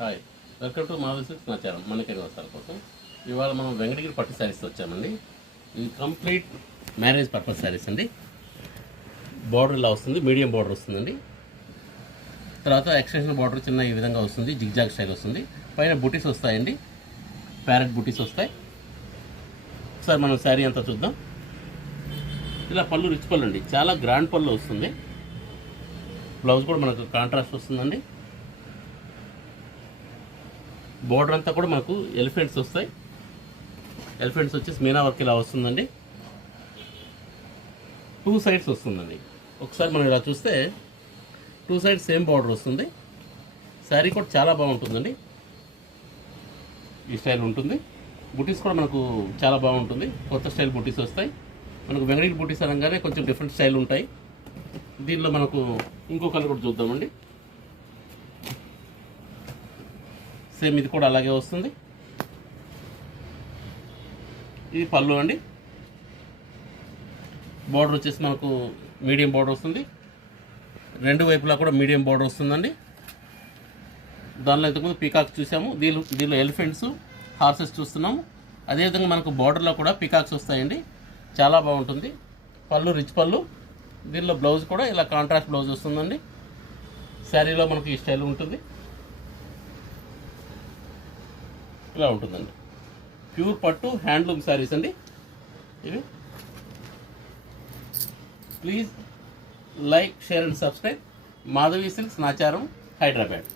Hi, welcome to Madhavi silks సమాచారం. మనకేని వస్తాల కోసం ఇవాళ మనం వెంకటగిరి పట్టు శారీస్ వచ్చామండి. ఇది కంప్లీట్ మ్యారేజ్ పర్పస్ శారీస్ అండి. బార్డర్ ఇలా వస్తుంది, మీడియం బార్డర్ వస్తుందండి. తర్వాత ఎక్స్టెన్షన్ బార్డర్ చిన్న ఈ విధంగా వస్తుంది, జిగ్జాగ్ స్టైల్ వస్తుంది. పైన బుటీస్ వస్తాయండి, ప్యారెట్ బుటీస్ వస్తాయి. ఒకసారి మనం శారీ అంతా చూద్దాం. ఇలా పళ్ళు రిచ్ పళ్ళు అండి, చాలా గ్రాండ్ పళ్ళు వస్తుంది. బ్లౌజ్ కూడా మనకు కాంట్రాస్ట్ వస్తుందండి. బోర్డర్ అంతా కూడా మనకు ఎలిఫెంట్స్ వస్తాయి. ఎలిఫెంట్స్ వచ్చేసి మీనా వర్క్ ఇలా వస్తుందండి. 2 సైడ్స్ వస్తుందండి. ఒకసారి మనం ఇలా చూస్తే 2 సైడ్స్ సేమ్ బార్డర్ వస్తుంది. శారీ కూడా చాలా బాగుంటుందండి. ఈ స్టైల్ ఉంటుంది. బుటీస్ కూడా మనకు చాలా బాగుంటుంది. కొత్త స్టైల్ బుటీస్ వస్తాయి. మనకు వెంకటగిరి బుటీస్ అనగానే కొంచెం డిఫరెంట్ స్టైల్ ఉంటాయి. దీనిలో మనకు ఇంకో కలర్ కూడా చూద్దామండి. సేమ్ ఇది కూడా అలాగే వస్తుంది. ఇది పళ్ళు అండి. బార్డర్ వచ్చేసి మనకు మీడియం బార్డర్ వస్తుంది. రెండు వైపులా కూడా మీడియం బార్డర్ వస్తుందండి. దానిలో ఇంతకుముందు పీకాక్స్ చూసాము, దీనిలో ఎలిఫెంట్స్, హార్సెస్ చూస్తున్నాము. అదేవిధంగా మనకు బార్డర్లో కూడా పీకాక్స్ వస్తాయండి. చాలా బాగుంటుంది. పళ్ళు రిచ్ పళ్ళు. దీనిలో బ్లౌజ్ కూడా ఇలా కాంట్రాస్ట్ బ్లౌజ్ వస్తుందండి. శారీలో మనకు ఈ స్టైల్ ఉంటుంది. ఇలా ఉంటుందండి. ప్యూర్ పట్టు హ్యాండ్లూమ్ శారీస్ అండి ఇవి. Please like, share and subscribe. Madhavi silks Nacharam, Hyderabad.